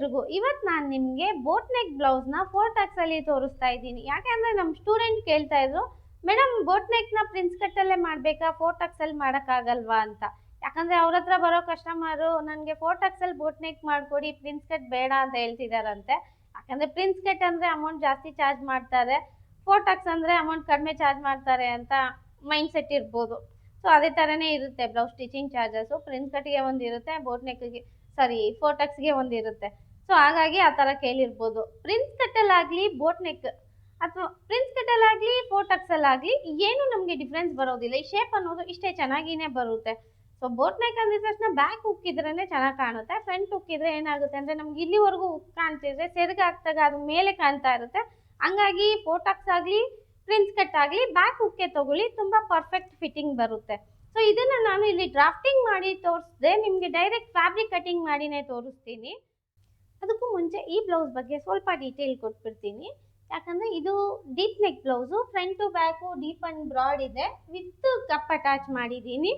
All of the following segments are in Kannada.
ಎಲ್ರಿಗೂ. ಇವತ್ತು ನಾನು ನಿಮಗೆ ಬೋಟ್ ನೆಕ್ ಬ್ಲೌಸ್ನ 4 ಅಲ್ಲಿ ತೋರಿಸ್ತಾ ಇದ್ದೀನಿ. ಯಾಕೆಂದರೆ ನಮ್ಮ ಸ್ಟೂಡೆಂಟ್ ಕೇಳ್ತಾ ಇದ್ರು, ಮೇಡಮ್ ಬೋಟ್ ನೆಕ್ನ ಪ್ರಿನ್ಸ್ ಕಟ್ಟಲ್ಲೇ ಮಾಡಬೇಕಾ, 4 ಅಲ್ಲಿ ಮಾಡೋಕ್ಕಾಗಲ್ವಾ ಅಂತ. ಯಾಕಂದರೆ ಅವ್ರ ಹತ್ರ ಬರೋ ಕಸ್ಟಮರು ನನಗೆ 4 ಬೋಟ್ ನೆಕ್ ಮಾಡಿಕೊಡಿ, ಪ್ರಿನ್ಸ್ ಕಟ್ ಬೇಡ ಅಂತ ಹೇಳ್ತಿದಾರಂತೆ. ಯಾಕಂದರೆ ಪ್ರಿನ್ಸ್ ಕಟ್ ಅಂದರೆ ಅಮೌಂಟ್ ಜಾಸ್ತಿ ಚಾರ್ಜ್ ಮಾಡ್ತಾರೆ, 4 ಅಂದರೆ ಅಮೌಂಟ್ ಕಡಿಮೆ ಚಾರ್ಜ್ ಮಾಡ್ತಾರೆ ಅಂತ ಮೈಂಡ್ ಸೆಟ್ ಇರ್ಬೋದು. ಸೊ ಅದೇ ಥರನೇ ಇರುತ್ತೆ ಬ್ಲೌಸ್ ಸ್ಟಿಚಿಂಗ್ ಚಾರ್ಜಸ್ಸು. ಪ್ರಿನ್ಸ್ ಕಟ್ಗೆ ಒಂದು ಇರುತ್ತೆ, ಬೋಟ್ ನೆಕ್ಗೆ 4 ಒಂದು ಇರುತ್ತೆ. ಸೊ ಹಾಗಾಗಿ ಆ ಥರ ಕೇಳಿರ್ಬೋದು. ಪ್ರಿನ್ಸ್ ಕಟ್ಟಲ್ಲಾಗಲಿ ಬೋಟ್ ನೆಕ್ ಅಥವಾ ಪ್ರಿನ್ಸ್ ಕಟ್ಟಲ್ಲಾಗಲಿ 4 ಏನು ನಮಗೆ ಡಿಫ್ರೆನ್ಸ್ ಬರೋದಿಲ್ಲ. ಈ ಶೇಪ್ ಅನ್ನೋದು ಇಷ್ಟೇ ಚೆನ್ನಾಗಿನೇ ಬರುತ್ತೆ. ಸೊ ಬೋಟ್ ನೆಕ್ ಅಂದಿದ ತಕ್ಷಣ ಬ್ಯಾಕ್ ಉಕ್ಕಿದ್ರೇ ಚೆನ್ನಾಗಿ ಕಾಣುತ್ತೆ. ಫ್ರಂಟ್ ಉಕ್ಕಿದ್ರೆ ಏನಾಗುತ್ತೆ ಅಂದರೆ ನಮ್ಗೆ ಇಲ್ಲಿವರೆಗೂ ಉಕ್ ಕಾಣ್ತಿದ್ರೆ ಸೆರಗು ಹಾಕ್ದಾಗ ಅದು ಮೇಲೆ ಕಾಣ್ತಾ ಇರುತ್ತೆ. ಹಂಗಾಗಿ 4 ಆಗಲಿ ಪ್ರಿನ್ಸ್ ಕಟ್ ಆಗಲಿ ಬ್ಯಾಕ್ ಉಕ್ಕೆ ತಗೊಳ್ಳಿ, ತುಂಬ ಪರ್ಫೆಕ್ಟ್ ಫಿಟ್ಟಿಂಗ್ ಬರುತ್ತೆ. ಸೊ ಇದನ್ನು ನಾನು ಇಲ್ಲಿ ಡ್ರಾಫ್ಟಿಂಗ್ ಮಾಡಿ ತೋರಿಸ್ದೆ, ನಿಮಗೆ ಡೈರೆಕ್ಟ್ ಫ್ಯಾಬ್ರಿಕ್ ಕಟಿಂಗ್ ಮಾಡಿನೇ ತೋರಿಸ್ತೀನಿ. ಅದಕ್ಕೂ ಮುಂಚೆ ಈ ಬ್ಲೌಸ್ ಬಗ್ಗೆ ಸ್ವಲ್ಪ ಡೀಟೇಲ್ ಕೊಟ್ಬಿಡ್ತೀನಿ. ಯಾಕಂದರೆ ಇದು deep neck blouse, front back deep and broad ಇದೆ, ವಿತ್ ಕಪ್ ಅಟ್ಯಾಚ್ ಮಾಡಿದ್ದೀನಿ.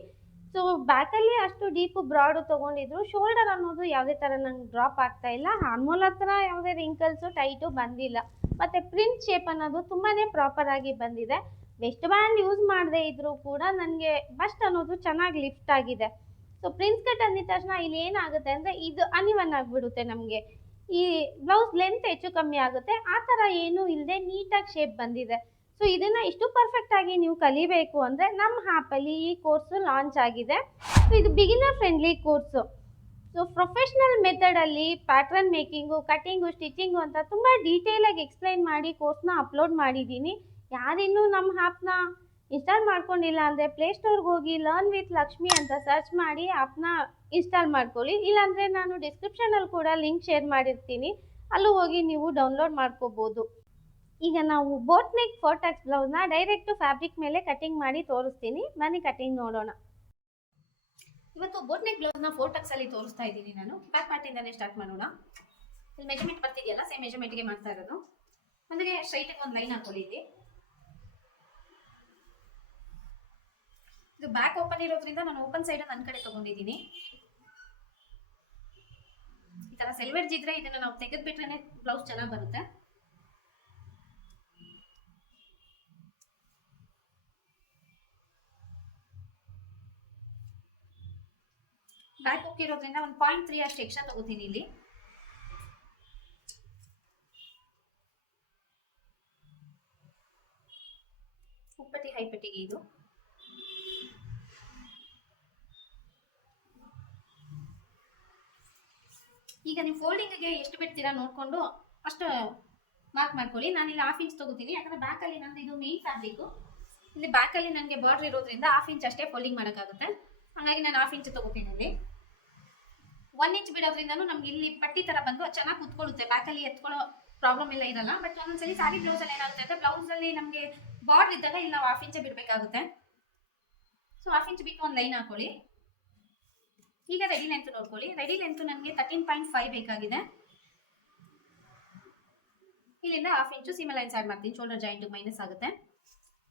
ಸೊ ಬ್ಯಾಕಲ್ಲಿ ಅಷ್ಟು ಡೀಪು ಬ್ರಾಡು ತೊಗೊಂಡಿದ್ರು. ಶೋಲ್ಡರ್ ಅನ್ನೋದು ಯಾವುದೇ ಥರ ನಂಗೆ ಡ್ರಾಪ್ ಆಗ್ತಾ ಇಲ್ಲ, ಆರ್ಮೋಲ್ ಹತ್ರ ಯಾವುದೇ ರಿಂಕಲ್ಸು ಟೈಟು ಬಂದಿಲ್ಲ. ಮತ್ತು ಪ್ರಿಂಟ್ ಶೇಪ್ ಅನ್ನೋದು ತುಂಬಾ ಪ್ರಾಪರಾಗಿ ಬಂದಿದೆ. ವೆಸ್ಟ್ ಬ್ಯಾಂಡ್ ಯೂಸ್ ಮಾಡದೇ ಇದ್ದರೂ ಕೂಡ ನನಗೆ ಬಸ್ಟ್ ಅನ್ನೋದು ಚೆನ್ನಾಗಿ ಲಿಫ್ಟ್ ಆಗಿದೆ. ಸೊ ಪ್ರಿನ್ಸ್ ಕಟ್ ಅಂದಿದ ತಕ್ಷಣ ಇಲ್ಲಿ ಏನಾಗುತ್ತೆ ಅಂದರೆ ಇದು ಅನಿವನ್ ಆಗಿಬಿಡುತ್ತೆ. ನಮಗೆ ಈ ಬ್ಲೌಸ್ ಲೆಂತ್ ಹೆಚ್ಚು ಕಮ್ಮಿ ಆಗುತ್ತೆ, ಆ ಥರ ಏನೂ ಇಲ್ಲದೆ ನೀಟಾಗಿ ಶೇಪ್ ಬಂದಿದೆ. ಸೊ ಇದನ್ನು ಇಷ್ಟು ಪರ್ಫೆಕ್ಟಾಗಿ ನೀವು ಕಲಿಬೇಕು ಅಂದರೆ ನಮ್ಮ ಆ್ಯಪಲ್ಲಿ ಈ ಕೋರ್ಸು ಲಾಂಚ್ ಆಗಿದೆ. ಸೊ ಇದು beginner friendly course. So professional ಮೆಥಡಲ್ಲಿ ಪ್ಯಾಟ್ರನ್ ಮೇಕಿಂಗು, ಕಟ್ಟಿಂಗು, ಸ್ಟಿಚಿಂಗು ಅಂತ ತುಂಬ ಡೀಟೇಲಾಗಿ ಎಕ್ಸ್ಪ್ಲೈನ್ ಮಾಡಿ ಕೋರ್ಸ್ನ ಅಪ್ಲೋಡ್ ಮಾಡಿದ್ದೀನಿ. ಯಾರಿನ್ನೂ ನಮ್ಮ ಆ್ಯಪ್ನ ಇನ್ಸ್ಟಾಲ್ ಮಾಡ್ಕೊಂಡಿಲ್ಲ ಅಂದರೆ ಪ್ಲೇಸ್ಟೋರ್ಗೆ ಹೋಗಿ ಲರ್ನ್ ವಿತ್ ಲಕ್ಷ್ಮಿ ಅಂತ ಸರ್ಚ್ ಮಾಡಿ ಆ್ಯಪ್ನ ಇನ್ಸ್ಟಾಲ್ ಮಾಡ್ಕೊಳ್ಳಿ. ಇಲ್ಲಾಂದರೆ ನಾನು ಡಿಸ್ಕ್ರಿಪ್ಷನಲ್ಲಿ ಕೂಡ ಲಿಂಕ್ ಶೇರ್ ಮಾಡಿರ್ತೀನಿ, ಅಲ್ಲೂ ಹೋಗಿ ನೀವು ಡೌನ್ಲೋಡ್ ಮಾಡ್ಕೋಬೋದು. ಈಗ ನಾವು ಬೋಟ್ ನೆಕ್ 4 ಬ್ಲೌಸ್ನ ಡೈರೆಕ್ಟು ಫ್ಯಾಬ್ರಿಕ್ ಮೇಲೆ ಕಟಿಂಗ್ ಮಾಡಿ ತೋರಿಸ್ತೀನಿ. ಬನ್ನಿ ಕಟಿಂಗ್ ನೋಡೋಣ. ಇವತ್ತು ಬೋಟ್ ನೆಕ್ ಬ್ಲೌಸ್ನ 4 ಅಲ್ಲಿ ತೋರಿಸ್ತಾ ಇದ್ದೀನಿ. ನಾನು ಬ್ಯಾಕ್ ಪಾರ್ಟಿಂದಾನೇ ಸ್ಟಾರ್ಟ್ ಮಾಡೋಣ. ಇಲ್ಲಿ ಮೆಜರ್ಮೆಂಟ್ ಬರ್ತಿದೆಯಲ್ಲ, ಸೇಮ್ ಮೆಜರ್ಮೆಂಟ್ಗೆ ಮಾಡ್ತಾ ಇರೋದು. ನನಗೆ ಸ್ಟ್ರೈಟಿಗೆ ಒಂದು ಲೈನ್ ಹಾಕೊಳ್ಳಿ. ಇದು ಬ್ಯಾಕ್ ಓಪನ್ ಇರೋದ್ರಿಂದ ನಾನು ಓಪನ್ ಸೈಡ್ ನನ್ನ ಕಡೆ ತಗೊಂಡಿದ್ದೀನಿ. ಈ ತರ ಸೆಲ್ವೆಡ್ಜ್ ಇದ್ರೆ ಇದನ್ನ ನಾವು ತೆಗೆದ್ಬಿಟ್ರೆ ಬ್ಲೌಸ್ ಚೆನ್ನಾಗಿ ಬರುತ್ತೆ. ಬ್ಯಾಕ್ ಹೋಗಿರೋದ್ರಿಂದ 1.3 ಅಷ್ಟು ಎಕ್ಸ್ಟ್ರಾ ತಗೋತೀನಿ. ಇಲ್ಲಿ ಉಪ್ಪಟ್ಟಿ ಹೈಪಟ್ಟಿಗೆ ಇದು ಈಗ ನೀವು ಫೋಲ್ಡಿಂಗ್ಗೆ ಎಷ್ಟು ಬಿಡ್ತೀರಾ ನೋಡಿಕೊಂಡು ಅಷ್ಟು ಮಾರ್ಕ್ ಮಾಡ್ಕೊಳ್ಳಿ. ನಾನಿಲ್ಲಿ 1/2 ಇಂಚ್ ತಗೋತೀನಿ, ಯಾಕಂದರೆ ಬ್ಯಾಕಲ್ಲಿ ನಂದು ಇದು ಮೇನ್ ಫ್ಯಾಬ್ರಿಕ್ಕು. ಇಲ್ಲಿ ಬ್ಯಾಕಲ್ಲಿ ನನಗೆ ಬಾರ್ಡರ್ ಇರೋದ್ರಿಂದ 1/2 ಇಂಚ್ ಅಷ್ಟೇ ಫೋಲ್ಡಿಂಗ್ ಮಾಡೋಕ್ಕಾಗುತ್ತೆ. ಹಾಗಾಗಿ ನಾನು 1/2 ಇಂಚ್ ತಗೋತೀನಿ. ಇಲ್ಲಿ 1 ಇಂಚ್ ಬಿಡೋದ್ರಿಂದನೂ ನಮ್ಗೆ ಇಲ್ಲಿ ಪಟ್ಟಿ ಥರ ಬಂದು ಚೆನ್ನಾಗಿ ಕೂತ್ಕೊಳ್ಳುತ್ತೆ. ಬ್ಯಾಕಲ್ಲಿ ಎತ್ಕೊಳ್ಳೋ ಪ್ರಾಬ್ಲಮ್ ಎಲ್ಲ ಇರಲ್ಲ. ಬಟ್ ಒಂದೊಂದ್ಸಲಿ ಸಾರಿ ಬ್ಲೌಸಲ್ಲಿ ಏನಾಗುತ್ತೆ ಅಂದರೆ ಬ್ಲೌಸಲ್ಲಿ ನಮಗೆ ಬಾರ್ಡರ್ ಇದ್ದಾಗ ಇಲ್ಲಿ ನಾವು 1/2 ಇಂಚ್ ಬಿಡಬೇಕಾಗುತ್ತೆ. ಸೊ 1/2 ಇಂಚ್ ಬಿಟ್ಟು ಒಂದು ಲೈನ್ ಹಾಕೊಳ್ಳಿ. ಈಗ ರೆಡಿ ಲೆಂತ್ ನೋಡ್ಕೊಳ್ಳಿ. ರೆಡಿ ಲೆಂತ್ ನನಗೆ 13.5 ಬೇಕಾಗಿದೆ. ಇಲ್ಲಿಂದ 1/2 ಇಂಚು ಸೀಮಾ ಲೈನ್ಸ್ ಆ್ಯಡ್ ಮಾಡ್ತೀನಿ, ಶೋಲ್ಡರ್ ಜಾಯಿಂಟ್ ಮೈನಸ್ ಆಗುತ್ತೆ.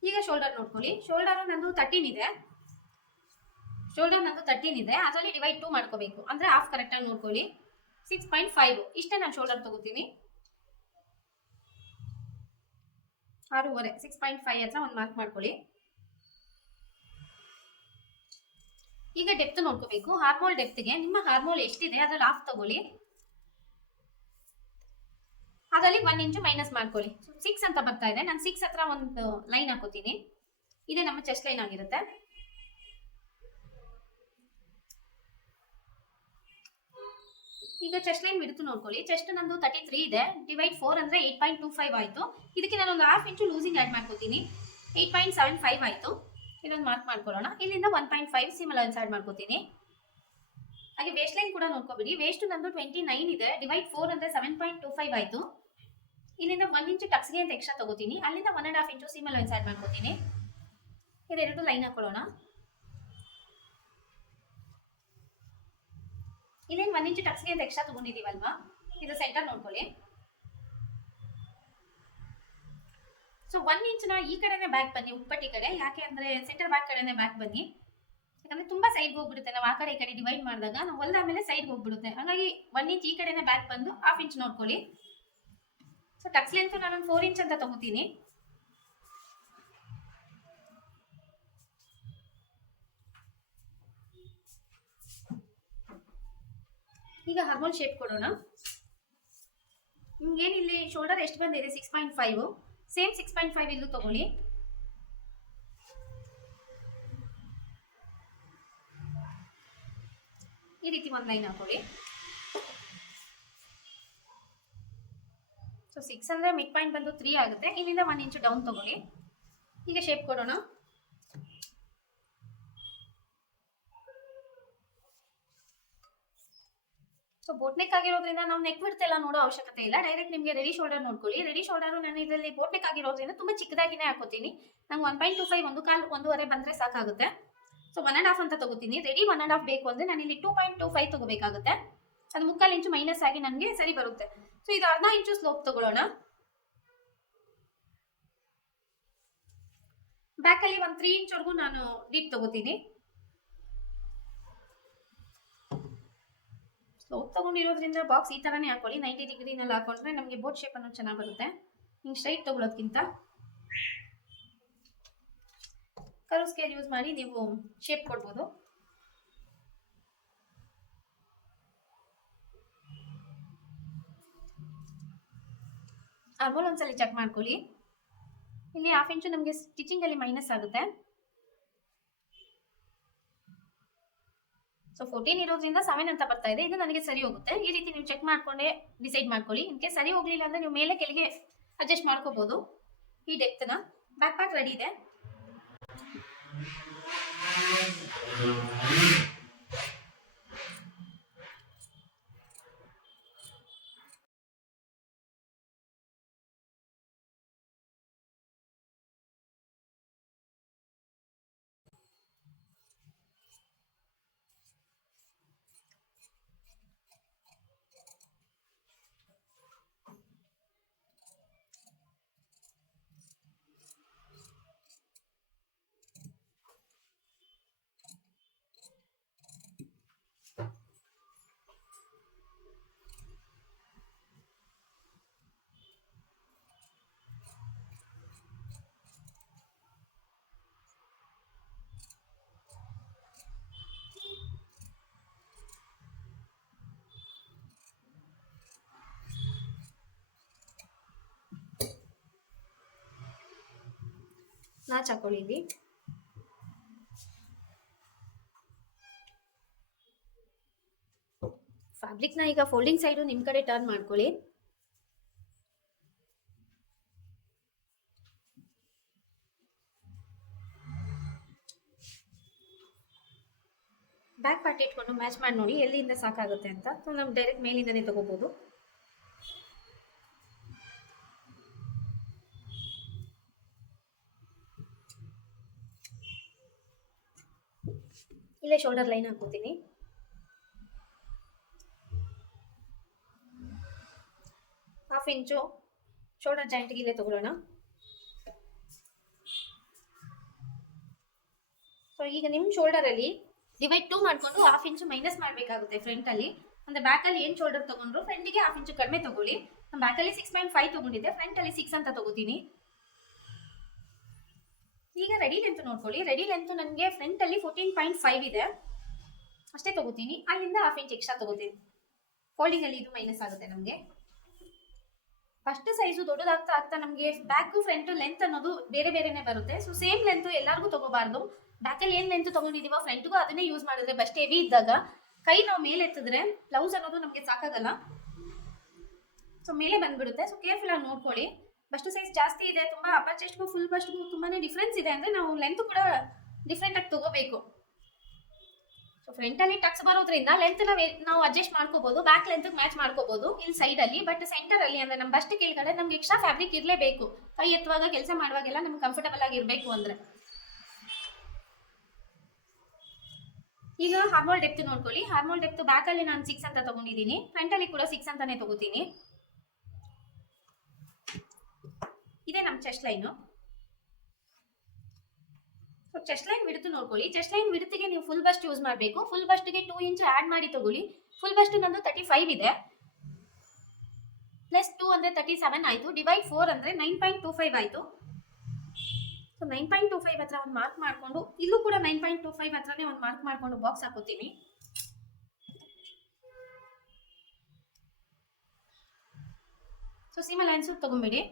ಈಗ ಶೋಲ್ಡರ್ ನೋಡ್ಕೊಳ್ಳಿ. ಶೋಲ್ಡರು ನಂದು 13 ಇದೆ. ಶೋಲ್ಡರ್ ನಂದು 13 ಇದೆ, ಅದರಲ್ಲಿ ಡಿವೈಡ್ 2 ಮಾಡ್ಕೋಬೇಕು. ಅಂದರೆ ಹಾಫ್ ಕರೆಕ್ಟಾಗಿ ನೋಡ್ಕೊಳ್ಳಿ. 6.5 ಇಷ್ಟೇ ನಾನು ಶೋಲ್ಡರ್ ತಗೋತೀನಿ. 6.5 6.5 ಹತ್ರ ಒಂದು ಮಾರ್ಕ್ ಮಾಡ್ಕೊಳ್ಳಿ. ಈಗ ಡೆಪ್ತ್ ನೋಡ್ಕೋಬೇಕು. ಹಾರ್ಮೋಲ್ ಡೆಪ್ತ್ಗೆ ನಿಮ್ಮ ಹಾರ್ಮೋಲ್ ಎಷ್ಟಿದೆ ಅದರಲ್ಲಿ ಹಾಫ್ ತಗೊಳ್ಳಿ. ಅದರಲ್ಲಿ 1 ಇಂಚು ಮೈನಸ್ ಮಾಡ್ಕೊಳ್ಳಿ. 6 ಅಂತ ಬರ್ತಾ ಇದೆ. ನಾನು 6 ಹತ್ರ ಒಂದು ಲೈನ್ ಹಾಕೋತೀನಿ. ಇದೇ ನಮ್ಮ ಚೆಸ್ಟ್ ಲೈನ್ ಆಗಿರುತ್ತೆ. ಈಗ ಚೆಸ್ಟ್ ಲೈನ್ ಬಿಡ್ತು ನೋಡ್ಕೊಳ್ಳಿ. ಚೆಸ್ಟ್ ನಂದು 33 ಇದೆ, ಡಿವೈಡ್ 4 ಅಂದರೆ 8.25 ಆಯಿತು. ಇದಕ್ಕೆ ನಾನೊಂದು 1/2 ಇಂಚು ಲೂಸಿಂಗ್ ಆ್ಯಡ್ ಮಾಡ್ಕೋತೀನಿ. 8.75 ಆಯಿತು. ಇದೊಂದು ಮಾರ್ಕ್ ಮಾಡ್ಕೊಳ್ಳೋಣ. ಇಲ್ಲಿಂದ 1.5 ಸೀಮಾ ಲೈನ್ಸ್ ಆ್ಯಡ್ ಮಾಡ್ಕೋತೀನಿ. ಹಾಗೆ ವೇಸ್ಟ್ ಲೈನ್ ಕೂಡ ನೋಡ್ಕೊಬಿಡಿ. ವೇಸ್ಟ್ ನಂದು 29 ಇದೆ, ಡಿವೈಡ್ 4 ಅಂದರೆ 7.25 ಆಯಿತು. ಇಲ್ಲಿಂದ 1 ಇಂಚು ಟಕ್ಸ್ಗೆ ಅಂತ ಎಕ್ಸ್ಟ್ರಾ ತಗೋತೀನಿ. ಅಲ್ಲಿಂದ 1.5 ಇಂಚು ಸೀಮಾ ಲೈನ್ಸ್ ಆ್ಯಡ್ ಮಾಡ್ಕೋತೀನಿ. ಇದೆರಡು ಲೈನ್ ಹಾಕೊಳ್ಳೋಣ. ಇಲ್ಲೇನು 1 ಇಂಚು ಟಕ್ಸ್ಗೆ ಅಂತ ಎಕ್ಸ್ಟ್ರಾ ತಗೊಂಡಿದ್ದೀವಲ್ವಾ, ಇದು ಸೆಂಟರ್ ನೋಡ್ಕೊಳ್ಳಿ. ಸೊ 1 ಇಂಚ್ನ ಈ ಕಡೆನೇ ಬ್ಯಾಕ್ ಬನ್ನಿ, ಉಪ್ಪಟ್ಟಿ ಕಡೆ. ಯಾಕೆ ಅಂದರೆ ಸೆಂಟರ್ ಬ್ಯಾಕ್ ಕಡೆನೇ ಬ್ಯಾಕ್ ಬನ್ನಿ. ಯಾಕಂದ್ರೆ ತುಂಬಾ ಸೈಡ್ ಹೋಗ್ಬಿಡುತ್ತೆ, ನಾವು ಆ ಕಡೆ ಈ ಕಡೆ ಡಿವೈಡ್ ಮಾಡಿದಾಗ ನಾವು ಹೊಲ್ದಾದ್ಮೇಲೆ ಸೈಡ್ ಹೋಗ್ಬಿಡುತ್ತೆ. ಹಾಗಾಗಿ 1 ಇಂಚ್ ಈ ಕಡೆನೇ ಬ್ಯಾಕ್ ಬಂದು 1/2 ಇಂಚ್ ನೋಡ್ಕೊಳ್ಳಿ. ಸೊ ಟಕ್ಸ್ ಲೆಂತ್ ನಾನು 4 ಇಂಚ್ ಅಂತ ತಗೋತೀನಿ. ಈಗ ಹಾರ್ಮೋಲ್ ಶೇಪ್ ಕೊಡೋಣ. ನಿಮ್ಗೆ ಏನಿಲ್ಲಿ ಶೋಲ್ಡರ್ ಎಷ್ಟು ಬಂದಿದೆ 6.5, ಸೇಮ್ 6.5 ಇಲ್ಲೂ ತಗೊಳ್ಳಿ. ಈ ರೀತಿ ಒಂದು ಲೈನ್ ಹಾಕೊಳ್ಳಿ. ಸೊ 6 ಅಂದ್ರೆ ಮಿಡ್ ಪಾಯಿಂಟ್ ಬಂದು 3 ಆಗುತ್ತೆ. ಇಲ್ಲಿಂದ 1 ಇಂಚ್ ಡೌನ್ ತಗೊಳ್ಳಿ. ಈಗ ಶೇಪ್ ಕೊಡೋಣ. ಸೊ ಬೋಟ್ ನೆಕ್ ಆಗಿರೋದ್ರಿಂದ ನಾವು ನೆಕ್ ವಿಡ್ತ್ ಎಲ್ಲ ನೋಡೋ ಅವಶ್ಯಕತೆ ಇಲ್ಲ. ಡೈರೆಕ್ಟ್ ನಿಮಗೆ ರೆಡಿ ಶೋಲ್ಡರ್ ನೋಡ್ಕೊಳ್ಳಿ. ರೆಡಿ ಶೋಲ್ಡರ್ ನಾನು ಇದರಲ್ಲಿ ಬೋಟ್ ನೆಕ್ ಆಗಿರೋದ್ರಿಂದ ತುಂಬಾ ಚಿಕ್ಕದಾಗಿನೇ ಹಾಕೋತೀನಿ. ನಂಗೆ 1.25 ಒಂದು ಕಾಲ್ 1.5 ಬಂದ್ರೆ ಸಾಕಾಗುತ್ತೆ. ಸೊ 1.5 ಅಂತ ತಗೋತೀನಿ. ರೆಡಿ 1.5 ಬೇಕು ಅಂದ್ರೆ ನಾನು ಇಲ್ಲಿ 2.25 ತಗೋಬೇಕಾಗುತ್ತೆ. ಅದು 3/4 ಇಂಚು ಮೈನಸ್ ಆಗಿ ನನಗೆ ಸರಿ ಬರುತ್ತೆ. ಸೊ ಇದು 1/2 ಇಂಚು ಸ್ಲೋಪ್ ತಗೊಳ್ಳೋಣ. ಬ್ಯಾಕ್ ಅಲ್ಲಿ 1 3 ಇಂಚ್ ವರೆಗೂ ನಾನು ಡೀಪ್ ತಗೋತೀನಿ. ಸ್ಲೋಪ್ ತಗೊಂಡಿರೋದ್ರಿಂದ ಬಾಕ್ಸ್ ಈ ತರನೇ ಹಾಕೊಳ್ಳಿ. 90 ಡಿಗ್ರಿನಲ್ಲಿ ಹಾಕೊಂಡ್ರೆ ನಮಗೆ ಬೋಟ್ ಶೇಪ್ ಅನ್ನೋದು ಚೆನ್ನಾಗಿ ಬರುತ್ತೆ. ಹಿಂಗೆ ಸ್ಟ್ರೈಟ್ ತಗೊಳ್ಳೋದಕ್ಕಿಂತ ಕರ್ವ್ ಸ್ಕೇಲ್ ಯೂಸ್ ಮಾಡಿ ನೀವು ಶೇಪ್ ಕೊಡ್ಬೋದು. ಆರ್ಮೋಲ್ ಒಂದ್ಸಲಿ ಚೆಕ್ ಮಾಡ್ಕೊಳ್ಳಿ. ಇಲ್ಲಿ 1/2 ಇಂಚು ನಮಗೆ ಸ್ಟಿಚಿಂಗ್ ಅಲ್ಲಿ ಮೈನಸ್ ಆಗುತ್ತೆ. ಸೊ 14 ಇರೋದ್ರಿಂದ 7 ಅಂತ ಬರ್ತಾ ಇದೆ. ಇದು ನನಗೆ ಸರಿ ಹೋಗುತ್ತೆ. ಈ ರೀತಿ ನೀವು ಚೆಕ್ ಮಾಡ್ಕೊಂಡೆ ಡಿಸೈಡ್ ಮಾಡ್ಕೊಳ್ಳಿ. ಇನ್ಕೆ ಸರಿ ಹೋಗ್ಲಿಲ್ಲ ಅಂದ್ರೆ ನೀವು ಮೇಲೆ ಕೆಳಗೆ ಅಡ್ಜಸ್ಟ್ ಮಾಡ್ಕೋಬಹುದು. ಈ ಡೆಪ್ತ್ನ ಬ್ಯಾಕ್ ಪಾರ್ಟ್ ರೆಡಿ ಇದೆ. ನಾಚ್ ಹಾಕೊಳ್ಳಿ. ಇಲ್ಲಿ ಫ್ಯಾಬ್ರಿಕ್ನ ಈಗ ಫೋಲ್ಡಿಂಗ್ ಸೈಡು ನಿಮ್ಮ ಕಡೆ ಟರ್ನ್ ಮಾಡ್ಕೊಳ್ಳಿ. ಬ್ಯಾಕ್ ಪಾರ್ಟ್ ಇಟ್ಕೊಂಡು ಮ್ಯಾಚ್ ಮಾಡಿ ನೋಡಿ ಎಲ್ಲಿಂದ ಸಾಕಾಗುತ್ತೆ ಅಂತ. ಸೊ ನಾವು ಡೈರೆಕ್ಟ್ ಮೇಲಿಂದನೇ ತಗೋಬಹುದು. ಇಲ್ಲೇ ಶೋಲ್ಡರ್ ಲೈನ್ ಹಾಕೋತೀನಿ. ಹಾಫ್ ಇಂಚು ಶೋಲ್ಡರ್ ಜಾಯಿಂಟ್ಗೆ ಇಲ್ಲೇ ತಗೊಳ್ಳೋಣ. ಸೊ ಈಗ ನಿಮ್ಮ ಶೋಲ್ಡರ್ ಅಲ್ಲಿ ಡಿವೈಡ್ 2 ಮಾಡ್ಕೊಂಡು 1/2 ಇಂಚು ಮೈನಸ್ ಮಾಡಬೇಕಾಗುತ್ತೆ ಫ್ರಂಟ್ ಅಲ್ಲಿ. ಅಂದ್ರೆ ಬ್ಯಾಕ್ ಅಲ್ಲಿ ಏನ್ ಶೋಲ್ಡರ್ ತಗೊಂಡ್ರು ಫ್ರಂಟ್ಗೆ 1/2 ಇಂಚು ಕಡಿಮೆ ತಗೊಳ್ಳಿ. ನಾನು ಬ್ಯಾಕ್ ಅಲ್ಲಿ 6.5 ತಗೊಂಡಿದ್ದೆ, ಫ್ರಂಟ್ ಅಲ್ಲಿ 6 ಅಂತ ತಗೋತೀನಿ. ಈಗ ರೆಡಿ ಲೆಂತ್ ನೋಡ್ಕೊಳ್ಳಿ. ರೆಡಿ ಲೆಂತ್ ನನಗೆ ಫ್ರಂಟ್ ಅಲ್ಲಿ 14.5 ಇದೆ, ಅಷ್ಟೇ ತಗೋತೀನಿ. ಅಲ್ಲಿಂದ 1/2 ಇಂಚ್ ಎಕ್ಸ್ಟ್ರಾ ತಗೋತೀನಿ. ಫೋಲ್ಡಿಂಗ್ ಅಲ್ಲಿ ಇದು ಮೈನಸ್ ಆಗುತ್ತೆ ನಮಗೆ. ಫಸ್ಟ್ ಸೈಜು ದೊಡ್ಡದಾಗ್ತಾ ಆಗ್ತಾ ನಮಗೆ ಬ್ಯಾಕ್ ಫ್ರಂಟ್ ಲೆಂತ್ ಅನ್ನೋದು ಬೇರೆ ಬೇರೆನೆ ಬರುತ್ತೆ. ಸೊ ಸೇಮ್ ಲೆಂತ್ ಎಲ್ಲರಿಗೂ ತಗೋಬಾರ್ದು. ಬ್ಯಾಕ್ ಅಲ್ಲಿ ಏನ್ ಲೆಂತ್ ತಗೊಂಡಿದೀವೋ ಫ್ರಂಟ್ಗೂ ಅದನ್ನೇ ಯೂಸ್ ಮಾಡಿದ್ರೆ ಬೆಸ್ಟ್. ಹೆವಿ ಇದ್ದಾಗ ಕೈ ನಾವು ಮೇಲೆ ಎತ್ತಿದ್ರೆ ಬ್ಲೌಸ್ ಅನ್ನೋದು ನಮಗೆ ಸಾಕಾಗಲ್ಲ, ಸೊ ಮೇಲೆ ಬಂದ್ಬಿಡುತ್ತೆ. ಸೊ ಕೇರ್ಫುಲ್ ಆಗಿ ನೋಡ್ಕೊಳ್ಳಿ. ಬಸ್ಟ್ ಸೈಜ್ ಜಾಸ್ತಿ ಇದೆ, ತುಂಬಾ ಅಪ್ಪರ್ ಚೆಸ್ಟ್ಗೂ ಫುಲ್ ಬಸ್ಟ್ಗೂ ತುಂಬಾನೇ ಡಿಫ್ರೆನ್ಸ್ ಇದೆ ಅಂದ್ರೆ ನಾವು ಲೆಂತ್ ಕೂಡ ಡಿಫ್ರೆಂಟ್ ಆಗಿ ತಗೋಬೇಕು. ಸೊ ಫ್ರಂಟ್ ಅಲ್ಲಿ ಟಕ್ಸ್ ಬರೋದ್ರಿಂದ ಲೆಂತ್ ನಾವು ಅಡ್ಜಸ್ಟ್ ಮಾಡ್ಕೋಬಹುದು, ಬ್ಯಾಕ್ ಲೆಂತ್ ಮ್ಯಾಚ್ ಮಾಡ್ಕೋಬಹುದು ಇಲ್ಲಿ ಸೈಡ್ ಅಲ್ಲಿ. ಬಟ್ ಸೆಂಟರ್ ಅಲ್ಲಿ ಅಂದ್ರೆ ನಮ್ಮ ಬಸ್ಟ್ ಕೆಳಗಡೆ ನಮ್ಗೆ ಎಕ್ಸ್ಟ್ರಾ ಫ್ಯಾಬ್ರಿಕ್ ಇರಲೇಬೇಕು. ಕೈ ಎತ್ತುವಾಗ ಕೆಲಸ ಮಾಡುವಾಗೆಲ್ಲ ನಮ್ಗೆ ಕಂಫರ್ಟಬಲ್ ಆಗಿರ್ಬೇಕು ಅಂದ್ರೆ. ಈಗ ಹಾರ್ಮೋಲ್ ಡೆಪ್ತ್ ನೋಡ್ಕೊಳ್ಳಿ. ಹಾರ್ಮೋಲ್ ಡೆಪ್ತ್ ಬ್ಯಾಕ್ ಅಲ್ಲಿ ನಾನು 6 ಅಂತ ತಗೊಂಡಿದ್ದೀನಿ, ಫ್ರಂಟ್ ಅಲ್ಲಿ ಕೂಡ 6 ಅಂತಾನೆ ತಗೋತೀನಿ. ಇದೇ ನಮ್ಮ chest line. So chest line width ನೋಡ್ಕೊಳ್ಳಿ. ಚೆಸ್ಟ್ ಲೈನ್ ವಿಡ್ತ್ಗೆ ನೀವು ಫುಲ್ ಬಸ್ಟ್ ಯೂಸ್ ಮಾಡಬೇಕು. ಫುಲ್ ಬಸ್ಟ್ಗೆ 2 ಇಂಚ್ ಆಡ್ ಮಾಡಿ ತಗೊಳ್ಳಿ. ಫುಲ್ ಬಸ್ಟ್ ನಂದು 35 ಇದೆ, ಪ್ಲಸ್ 2 ಅಂದ್ರೆ 37 ಆಯ್ತು, ಡಿವೈಡ್ 4 ಅಂದ್ರೆ 9.25 ಆಯ್ತು. ಸೊ 9.25 ಹತ್ರ ಒಂದು ಮಾರ್ಕ್ ಮಾಡ್ಕೊಂಡು, ಇಲ್ಲೂ ಕೂಡ 9.25 ಹತ್ರನೇ ಒಂದು ಮಾರ್ಕ್ ಮಾಡ್ಕೊಂಡು ಬಾಕ್ಸ್ ಹಾಕೋತೀನಿ. ಸೊ ಸೀಮಾ ಲೈನ್ಸ್ ತಗೊಂಬಿಡಿ.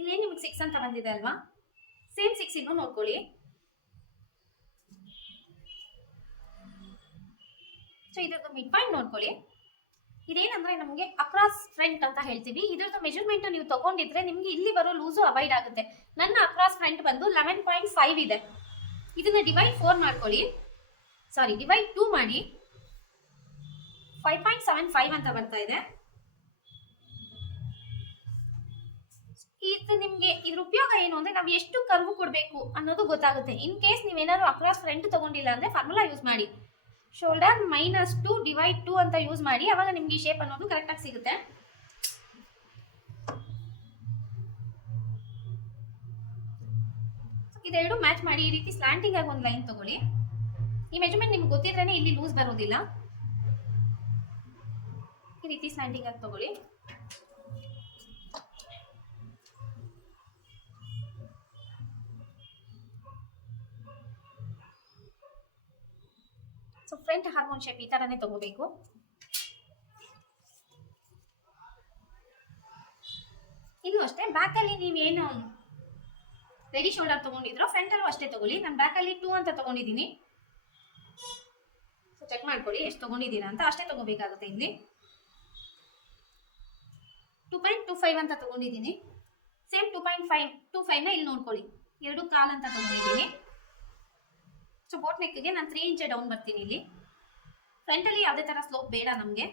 ಇಲ್ಲೇನು ನಿಮಗೆ 6 ಅಂತ ಬಂದಿದೆ ಅಲ್ವಾ, ಸೇಮ್ 6 ಇನ್ನೂ ನೋಡ್ಕೊಳ್ಳಿ. ಸೊ ಇದ್ರದ್ದು ಮಿಡ್ ಪಾಯಿಂಟ್ ನೋಡ್ಕೊಳ್ಳಿ. ಇದೇನಂದ್ರೆ ನಮಗೆ ಅಕ್ರಾಸ್ ಫ್ರಂಟ್ ಅಂತ ಹೇಳ್ತೀವಿ. ಇದ್ರದ್ದು ಮೆಜರ್ಮೆಂಟ್ ನೀವು ತಗೊಂಡಿದ್ರೆ ನಿಮ್ಗೆ ಇಲ್ಲಿ ಬರೋ ಲೂಸು ಅವಾಯ್ಡ್ ಆಗುತ್ತೆ. ನನ್ನ ಅಕ್ರಾಸ್ ಫ್ರಂಟ್ ಬಂದು 11.5 ಇದೆ. ಇದನ್ನ ಡಿವೈಡ್ 4 ಮಾಡ್ಕೊಳ್ಳಿ, ಸಾರಿ ಡಿವೈಡ್ 2 ಮಾಡಿ, 5.75 ಅಂತ ಬರ್ತಾ ಇದೆ. ಇದು ನಿಮ್ಗೆ ಇದ್ರ ಉಪಯೋಗ ಏನು ಅಂದ್ರೆ ನಾವು ಎಷ್ಟು ಕರ್ವ್ ಕೊಡಬೇಕು ಅನ್ನೋದು ಗೊತ್ತಾಗುತ್ತೆ. ಇನ್ ಕೇಸ್ ನೀವೇನಾದ್ರು ಅಕ್ರಾಸ್ ಫ್ರಂಟ್ ತಗೊಂಡಿಲ್ಲ ಅಂದ್ರೆ ಫಾರ್ಮುಲಾ ಯೂಸ್ ಮಾಡಿ, ಶೋಲ್ಡರ್ -2 ಡಿವೈಡ್ 2 ಅಂತ ಯೂಸ್ ಮಾಡಿ. ಅವಾಗ ನಿಮ್ಗೆ ಈ ಶೇಪ್ ಅನ್ನೋದು ಕರೆಕ್ಟ್ ಆಗಿ ಸಿಗುತ್ತೆ. ಇದೆರಡು ಮ್ಯಾಚ್ ಮಾಡಿ ಈ ರೀತಿ ಸ್ಲಾಂಟಿಂಗ್ ಆಗಿ ಒಂದು ಲೈನ್ ತಗೊಳ್ಳಿ. ಈ ಮೆಜರ್ಮೆಂಟ್ ನಿಮ್ಗೆ ಗೊತ್ತಿದ್ರೇನೆ ಇಲ್ಲಿ ಲೂಸ್ ಬರೋದಿಲ್ಲ. ಈ ರೀತಿ ಸ್ಲಾಂಟಿಂಗ್ ಆಗಿ ತಗೊಳ್ಳಿ. ಸೊ ಫ್ರಂಟ್ ಹಾರ್ಮೋನ್ ಶೇಪ್ ಈ ತರನೇ ತಗೋಬೇಕು. ಇಲ್ಲೂ ಅಷ್ಟೇ, ಬ್ಯಾಕ್ ಅಲ್ಲಿ ನೀವೇನು ರೆಡಿ ಶೋಲ್ಡರ್ ತಗೊಂಡಿದ್ರು ಫ್ರಂಟ್ ಅಲ್ಲೂ ಅಷ್ಟೇ ತಗೊಳ್ಳಿ. ನಾನು ಬ್ಯಾಕ್ ಅಲ್ಲಿ 2 ಅಂತ ತಗೊಂಡಿದ್ದೀನಿ. ಸೊ ಚೆಕ್ ಮಾಡ್ಕೊಳ್ಳಿ ಎಷ್ಟು ತಗೊಂಡಿದ್ದೀರಾ ಅಂತ, ಅಷ್ಟೇ ತಗೋಬೇಕಾಗುತ್ತೆ. ಇಲ್ಲಿ 2.25 ಅಂತ ತಗೊಂಡಿದ್ದೀನಿ. ಸೇಮ್ 2.25 ನ ಇಲ್ಲಿ ನೋಡ್ಕೊಳ್ಳಿ, 2 ಕಾಲ್ ಅಂತ ತಗೊಂಡಿದ್ದೀನಿ. ಸೊ ಬೋಟ್ ನೆಕ್ಗೆ ನಾನು 3 ಇಂಚ್ ಡೌನ್ ಬರ್ತೀನಿ. ಇಲ್ಲಿ ಫ್ರಂಟ್ ಅಲ್ಲಿ ಯಾವುದೇ ತರ ಸ್ಲೋಪ್ ಬೇಡ ನಮಗೆ.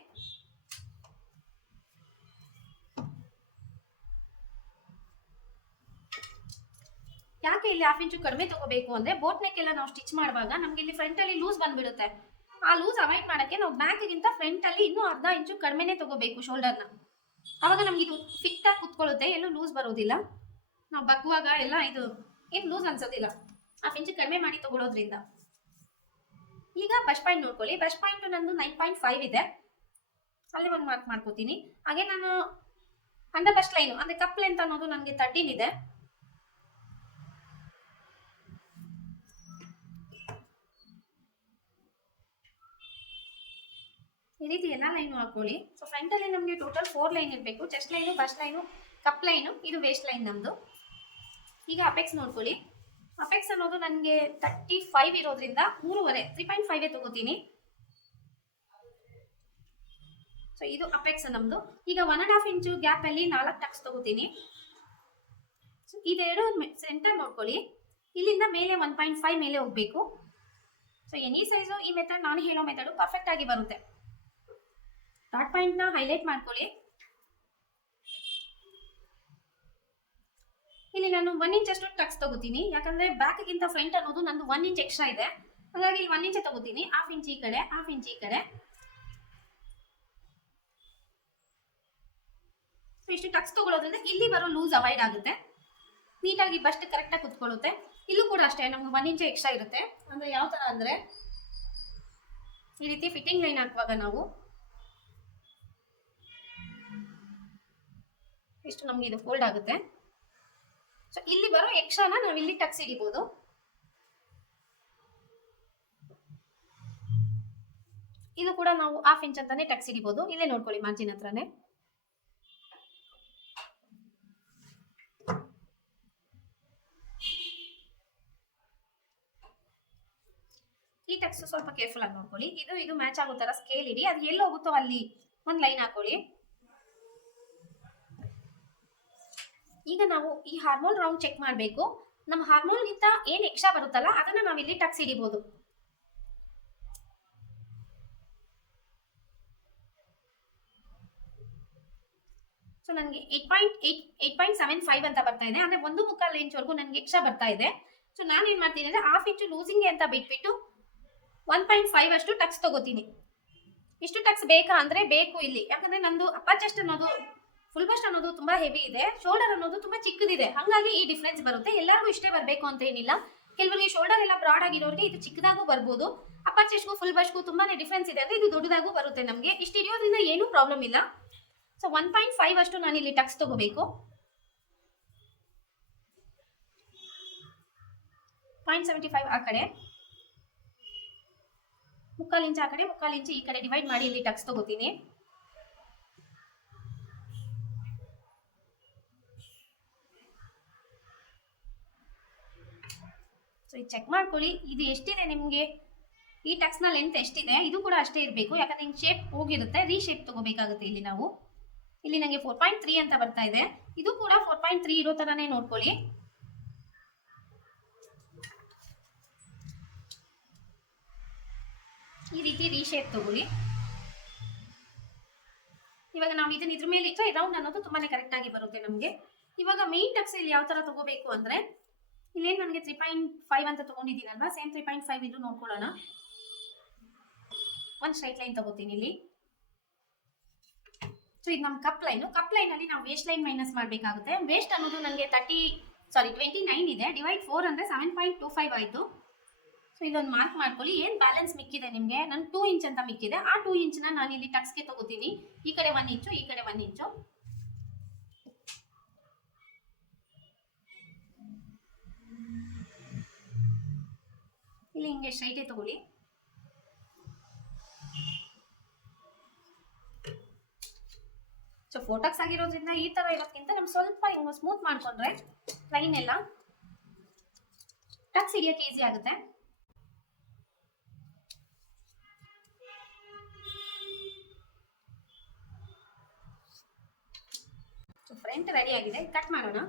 ಯಾಕೆ ಇಲ್ಲಿ 1/2 ಇಂಚು ಕಡಿಮೆ ತಗೋಬೇಕು ಅಂದ್ರೆ ಬೋಟ್ ನೆಕ್ ಎಲ್ಲ ನಾವು ಸ್ಟಿಚ್ ಮಾಡುವಾಗ ನಮ್ಗೆ ಇಲ್ಲಿ ಫ್ರಂಟ್ ಅಲ್ಲಿ ಲೂಸ್ ಬಂದ್ಬಿಡುತ್ತೆ. ಆ ಲೂಸ್ ಅವಾಯ್ಡ್ ಮಾಡಕ್ಕೆ ನಾವು ಬ್ಯಾಕ್ ಗಿಂತ ಫ್ರಂಟ್ ಅಲ್ಲಿ ಇನ್ನೂ 1/2 ಇಂಚು ಕಡಿಮೆನೆ ತಗೋಬೇಕು ಶೋಲ್ಡರ್ನ. ಅವಾಗ ನಮ್ಗೆ ಇದು ಫಿಟ್ ಆಗಿ ಕುತ್ಕೊಳ್ಳುತ್ತೆ, ಎಲ್ಲೂ ಲೂಸ್ ಬರೋದಿಲ್ಲ. ನಾವು ಬಗ್ಗುವಾಗ ಎಲ್ಲ ಇದು ಏನು ಲೂಸ್ ಅನ್ಸೋದಿಲ್ಲ, 1/2 ಇಂಚು ಕಡಿಮೆ ಮಾಡಿ ತಗೊಳ್ಳೋದ್ರಿಂದ. ಈಗ ಬಸ್ಟ್ ಪಾಯಿಂಟ್ ನೋಡ್ಕೊಳ್ಳಿ. ಬಸ್ಟ್ ಪಾಯಿಂಟ್ ನಂದು 9.5 ಇದೆ, ಅಲ್ಲಿ ಒಂದು ಮಾರ್ಕ್ ಮಾಡ್ಕೋತೀನಿ. ಹಾಗೆ ನಾನು ಅಂಡರ್ ಬಸ್ಟ್ ಲೈನ್ ಅಂದ್ರೆ ಕಪ್ ಲೆಂತ್ ಅನ್ನೋದು ನನಗೆ 13 ಇದೆ. ಈ ರೀತಿ ಎಲ್ಲ ಲೈನು ಹಾಕೊಳ್ಳಿ. ಸೊ ಫ್ರಂಟ್ ಅಲ್ಲಿ ನಮಗೆ ಟೋಟಲ್ 4 ಲೈನ್ ಇರಬೇಕು. Chest line, bust line, cup line, ಇದು ವೇಸ್ಟ್ ಲೈನ್ ನಮ್ದು. ಈಗ ಅಪೆಕ್ಸ್ ನೋಡ್ಕೊಳ್ಳಿ. ಅಪೆಕ್ಸ್ ಅನ್ನೋದು ನನಗೆ 35 ಇರೋದ್ರಿಂದ 3.5 ತಗೋತೀನಿ. ಸೊ ಇದು ಅಪೆಕ್ಸ್ ನಮ್ದು. ಈಗ 1.5 ಇಂಚು ಗ್ಯಾಪ್ ಅಲ್ಲಿ 4 ಟಕ್ಸ್ ತಗೋತೀನಿ. ಸೊ ಇದೆರಡು ಸೆಂಟರ್ ನೋಡ್ಕೊಳ್ಳಿ. ಇಲ್ಲಿಂದ ಮೇಲೆ 1.5 ಮೇಲೆ ಹೋಗ್ಬೇಕು. ಸೊ ಎನಿ ಸೈಜು ಈ ಮೆಥಡ್ ನಾನು ಹೇಳೋ ಮೆಥಡು ಪರ್ಫೆಕ್ಟ್ ಆಗಿ ಬರುತ್ತೆ. ಡಾಟ್ ಪಾಯಿಂಟ್ ನ ಹೈಲೈಟ್ ಮಾಡ್ಕೊಳ್ಳಿ. ಇಲ್ಲಿ ನಾನು 1 ಇಂಚ್ ಅಷ್ಟು ಟಕ್ಸ್ ತಗೋತೀನಿ, ಯಾಕಂದ್ರೆ ಬ್ಯಾಕ್ ಗಿಂತ ಫ್ರಂಟ್ ಅನ್ನೋದು ನಂದು 1 ಇಂಚ್ ಎಕ್ಸ್ಟ್ರಾ ಇದೆ. ಹಾಗಾಗಿ ಇಲ್ಲಿ 1 ಇಂಚ್ ತಗೋತೀನಿ. 1/2 ಇಂಚ್ ಈ ಕಡೆ, 1/2 ಇಂಚ್ ಈ ಕಡೆ. ಸೊ ಇಷ್ಟು ಟಕ್ಸ್ ತಗೊಳ್ಳೋದ್ರಿಂದ ಇಲ್ಲಿ ಬರೋ ಲೂಸ್ ಅವಾಯ್ಡ್ ಆಗುತ್ತೆ, ನೀಟಾಗಿ ಬಸ್ಟ್ ಕರೆಕ್ಟ್ ಆಗಿ ಕುತ್ಕೊಳ್ಳುತ್ತೆ. ಇಲ್ಲೂ ಕೂಡ ಅಷ್ಟೇ ನಮ್ಗೆ 1 ಇಂಚ್ ಎಕ್ಸ್ಟ್ರಾ ಇರುತ್ತೆ. ಅಂದ್ರೆ ಯಾವ ತರ ಅಂದ್ರೆ ಈ ರೀತಿ ಫಿಟ್ಟಿಂಗ್ ಲೈನ್ ಹಾಕುವಾಗ ನಾವು ಇಷ್ಟು ನಮ್ಗೆ ಇದು ಫೋಲ್ಡ್ ಆಗುತ್ತೆ. ಸೊ ಇಲ್ಲಿ ಬರೋ ಎಕ್ಸ್ಟ್ರಾನ ನಾವು ಇಲ್ಲಿ ಟಕ್ಸ್ ಹಿಡಿಬಹುದು. ಇದು ಕೂಡ ನಾವು 1/2 ಇಂಚ್ ಅಂತಾನೆ ಟಕ್ಸ್ ಹಿಡಿಬಹುದು. ಇಲ್ಲೇ ನೋಡ್ಕೊಳ್ಳಿ ಮಾರ್ಜಿನ್ ಹತ್ರನೇ. ಈ ಟಕ್ಸ್ ಸ್ವಲ್ಪ ಕೇರ್ಫುಲ್ ಆಗಿ ನೋಡ್ಕೊಳ್ಳಿ. ಇದು ಮ್ಯಾಚ್ ಆಗೋ ತರ ಸ್ಕೇಲ್ ಇಡಿ, ಅದು ಎಲ್ಲಿ ಹೋಗುತ್ತೋ ಅಲ್ಲಿ ಒಂದು ಲೈನ್ ಹಾಕೊಳ್ಳಿ. ಈಗ ನಾವು ಈ ಹಾರ್ಮೋನ್ ರೌಂಡ್ ಚೆಕ್ ಮಾಡಬೇಕು. ನಮ್ಮ ಹಾರ್ಮೋನ್ ಗಿಂತ ಏನ್ ಎಕ್ಸ್ಟ್ರಾ ಬರುತ್ತಲ್ಲ ಅದನ್ನ ನಾವು ಇಲ್ಲಿ ಟಕ್ಸ್ ಹಿಡಿಬಹುದು. ಸೊ ನನಗೆ 8.75 ಅಂತ ಬರ್ತಾ ಇದೆ, ಅಂದ್ರೆ 1.25 ಇಂಚ್ ವರೆಗೂ ನನಗೆ ಎಕ್ಸ್ಟ್ರಾ ಬರ್ತಾ ಇದೆ. ಸೊ ನಾನು ಏನ್ ಮಾಡ್ತೀನಿ ಅಂದ್ರೆ 1/2 ಇಂಚು ಲೂಸಿಂಗ್ ಅಂತ ಬಿಟ್ಬಿಟ್ಟು 1.5 ಅಷ್ಟು ಟಕ್ಸ್ ತಗೋತೀನಿ. ಇಷ್ಟು ಟಕ್ಸ್ ಬೇಕಾ ಅಂದ್ರೆ ಬೇಕು ಇಲ್ಲಿ, ಯಾಕಂದ್ರೆ ನಂದು ಅಪ್ಪರ್ ಚೆಸ್ಟ್ ಅನ್ನೋದು ಫುಲ್ ಬಸ್ಟ್ ಅನ್ನೋದು ತುಂಬಾ ಹೆವಿ ಇದೆ, ಶೋಲ್ಡರ್ ಅನ್ನೋದು ತುಂಬಾ ಚಿಕ್ಕದಿದೆ. ಹಂಗಾಗಿ ಈ ಡಿಫ್ರೆನ್ಸ್ ಬರುತ್ತೆ. ಎಲ್ಲರಿಗೂ ಇಷ್ಟೇ ಬರಬೇಕು ಅಂತ ಏನಿಲ್ಲ. ಕೆಲವರಿಗೆ ಶೋಲ್ಡರ್ ಎಲ್ಲ ಬ್ರಾಡ್ ಆಗಿರೋರಿಗೆ ಇದು ಚಿಕ್ಕದಾಗೂ ಬರ್ಬೋದು. ಅಪ್ಪರ್ ಚೆಸ್ಟ್ಗೂ ಫುಲ್ ಬಸ್ಟ್ಗೂ ತುಂಬಾನೇ ಡಿಫ್ರೆನ್ಸ್ ಇದೆ ಅಂದ್ರೆ ಇದು ದೊಡ್ಡದಾಗೂ ಬರುತ್ತೆ ನಮಗೆ. ಇಷ್ಟು ಇರೋದ್ರಿಂದ ಏನೂ ಪ್ರಾಬ್ಲಮ್ ಇಲ್ಲ. ಸೊ 1.5 ಅಷ್ಟು ನಾನು ಇಲ್ಲಿ ಟಕ್ಸ್ ತಗೋಬೇಕು. 0.75 ಆ ಕಡೆ, 3/4 ಇಂಚ್ ಆ ಕಡೆ, 3/4 ಇಂಚ್ ಈ ಕಡೆ ಡಿವೈಡ್ ಮಾಡಿ ಇಲ್ಲಿ ಟಕ್ಸ್ ತಗೋತೀನಿ. ಸೊ ಇದು ಚೆಕ್ ಮಾಡ್ಕೊಳ್ಳಿ, ಇದು ಎಷ್ಟಿದೆ ನಿಮಗೆ, ಈ ಟಕ್ಸ್ನ ಲೆಂತ್ ಎಷ್ಟಿದೆ, ಇದು ಕೂಡ ಅಷ್ಟೇ ಇರಬೇಕು. ಯಾಕಂದ್ರೆ ಹಿಂಗೆ ಶೇಪ್ ಹೋಗಿರುತ್ತೆ, ರೀಶೇಪ್ ತಗೋಬೇಕಾಗುತ್ತೆ. ಇಲ್ಲಿ ನಾವು ಇಲ್ಲಿ ನನಗೆ 4.3 ಅಂತ ಬರ್ತಾ ಇದೆ. ಇದು ಕೂಡ 4.3 ಇರೋ ಥರನೇ ನೋಡ್ಕೊಳ್ಳಿ. ಈ ರೀತಿ ರೀಶೇಪ್ ತಗೊಳ್ಳಿ. ಇವಾಗ ನಾವು ಇದನ್ನ ಇದ್ರ ಮೇಲೆ ಇಟ್ಟರೆ ರೌಂಡ್ ಅನ್ನೋದು ತುಂಬಾನೇ ಕರೆಕ್ಟ್ ಆಗಿ ಬರುತ್ತೆ ನಮಗೆ. ಇವಾಗ ಮೇನ್ ಟಕ್ಸ್ ಇಲ್ಲಿ ಯಾವ ತರ ತಗೋಬೇಕು ಅಂದ್ರೆ, ಇಲ್ಲೇನು ನನಗೆ 3.5 ಅಂತ ತಗೊಂಡಿದ್ದೀನಲ್ವಾ, ಸೇಮ್ 3.5 ಇದು ನೋಡ್ಕೊಳ್ಳೋಣ. ಒಂದು ಸ್ಟ್ರೈಟ್ ಲೈನ್ ತಗೋತೀನಿ ಇಲ್ಲಿ. ಸೊ ಇದು ನಮ್ಮ ಕಪ್ ಲೈನ್ ಅಲ್ಲಿ ನಾವು ವೇಸ್ಟ್ ಲೈನ್ ಮೈನಸ್ ಮಾಡಬೇಕಾಗುತ್ತೆ. ವೇಸ್ಟ್ ಅನ್ನೋದು ನನಗೆ 29 ಇದೆ. ಡಿವೈಡ್ 4 ಅಂದ್ರೆ 7.25 ಆಯಿತು. ಸೊ ಇದೊಂದು ಮಾರ್ಕ್ ಮಾಡ್ಕೊಳ್ಳಿ. ಏನು ಬ್ಯಾಲೆನ್ಸ್ ಮಿಕ್ಕಿದೆ ನಿಮಗೆ, ನಾನು 2 ಇಂಚ್ ಅಂತ ಮಿಕ್ಕಿದೆ. ಆ 2 ಇಂಚ್ನ ನಾನು ಇಲ್ಲಿ ಟಕ್ಸ್ಗೆ ತಗೋತೀನಿ. ಈ ಕಡೆ 1 ಇಂಚು, ಈ ಕಡೆ 1 ಇಂಚು. ಇಲ್ಲಿ ಹಿಂಗೆ ಸ್ಟ್ರೈಟೇ ತಗೊಳ್ಳಿ. ಸೊ ಫೋಟಕ್ಸ್ ಆಗಿರೋದ್ರಿಂದ ಈ ತರ ಇರೋದ್ಕಿಂತ ನಮ್ಗೆ ಸ್ವಲ್ಪ ಹಿಂಗೆ ಸ್ಮೂತ್ ಮಾಡ್ಕೊಂಡ್ರೆ ಲೈನ್ ಎಲ್ಲ ಟಕ್ಸ್ ಹಿಡಿಯೋಕೆ ಈಸಿ ಆಗುತ್ತೆ. ಸೊ ಫ್ರಂಟ್ ರೆಡಿ ಆಗಿದೆ, ಕಟ್ ಮಾಡೋಣ.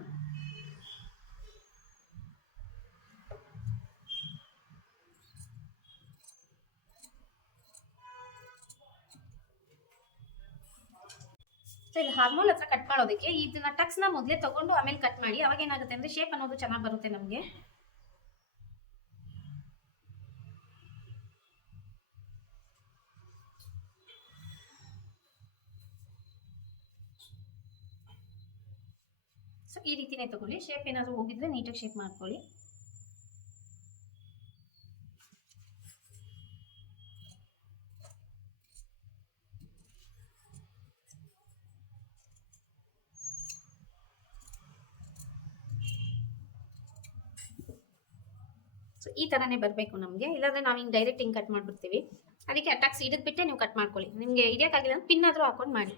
ಸೊ ಇಲ್ಲಿ ಹಾರ್ಮೋಲ್ ಹತ್ರ ಕಟ್ ಮಾಡೋದಕ್ಕೆ ಇದನ್ನ ಟಕ್ಸ್ನ ಮೊದಲೇ ತಗೊಂಡು ಆಮೇಲೆ ಕಟ್ ಮಾಡಿ. ಅವಾಗ ಏನಾಗುತ್ತೆ ಅಂದ್ರೆ ಶೇಪ್ ಅನ್ನೋದು ಚೆನ್ನಾಗಿ ಬರುತ್ತೆ ನಮಗೆ. ಸೊ ಈ ರೀತಿನೇ ತಗೊಳ್ಳಿ. ಶೇಪ್ ಏನಾದರೂ ಹೋಗಿದ್ರೆ ನೀಟಾಗಿ ಶೇಪ್ ಮಾಡ್ಕೊಳ್ಳಿ. ಸೊ ಈ ಥರನೇ ಬರಬೇಕು ನಮಗೆ. ಇಲ್ಲಾಂದರೆ ನಾವು ಹಿಂಗೆ ಡೈರೆಕ್ಟ್ ಹಿಂಗೆ ಕಟ್ ಮಾಡಿಬಿಡ್ತೀವಿ. ಅದಕ್ಕೆ ಟಕ್ಸ್ ಹಿಡಿದ್ಬಿಟ್ಟೆ ನೀವು ಕಟ್ ಮಾಡ್ಕೊಳ್ಳಿ. ನಿಮಗೆ ಹಿಡಿಯೋಕ್ಕಾಗಿಲ್ಲ ಅಂದ್ರೆ ಪಿನ್ ಆದರೂ ಹಾಕೊಂಡು ಮಾಡಿ.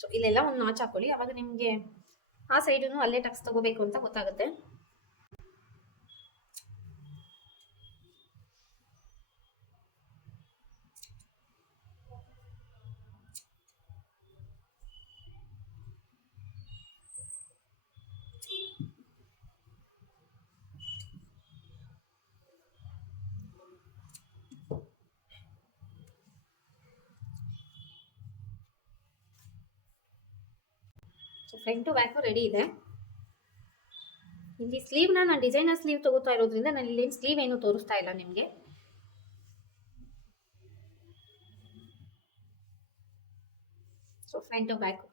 ಸೊ ಇಲ್ಲೆಲ್ಲ ಒಂದು ನಾಚ್ ಹಾಕೊಳ್ಳಿ. ಅವಾಗ ನಿಮಗೆ ಆ ಸೈಡನ್ನು ಅಲ್ಲೇ ಟಕ್ಸ್ ತಗೋಬೇಕು ಅಂತ ಗೊತ್ತಾಗುತ್ತೆ. So front to back ready ಇದೆ. ಇಲ್ಲಿ ಸ್ಲೀವ್ನ ನಾನು ಡಿಸೈನರ್ ಸ್ಲೀವ್ ತಗೋತಾ ಇರೋದ್ರಿಂದ ನಾನು ಇಲ್ಲಿ ಸ್ಲೀವ್ ಏನು ತೋರಿಸ್ತಾ ಇಲ್ಲ ನಿಮಗೆ. So front to back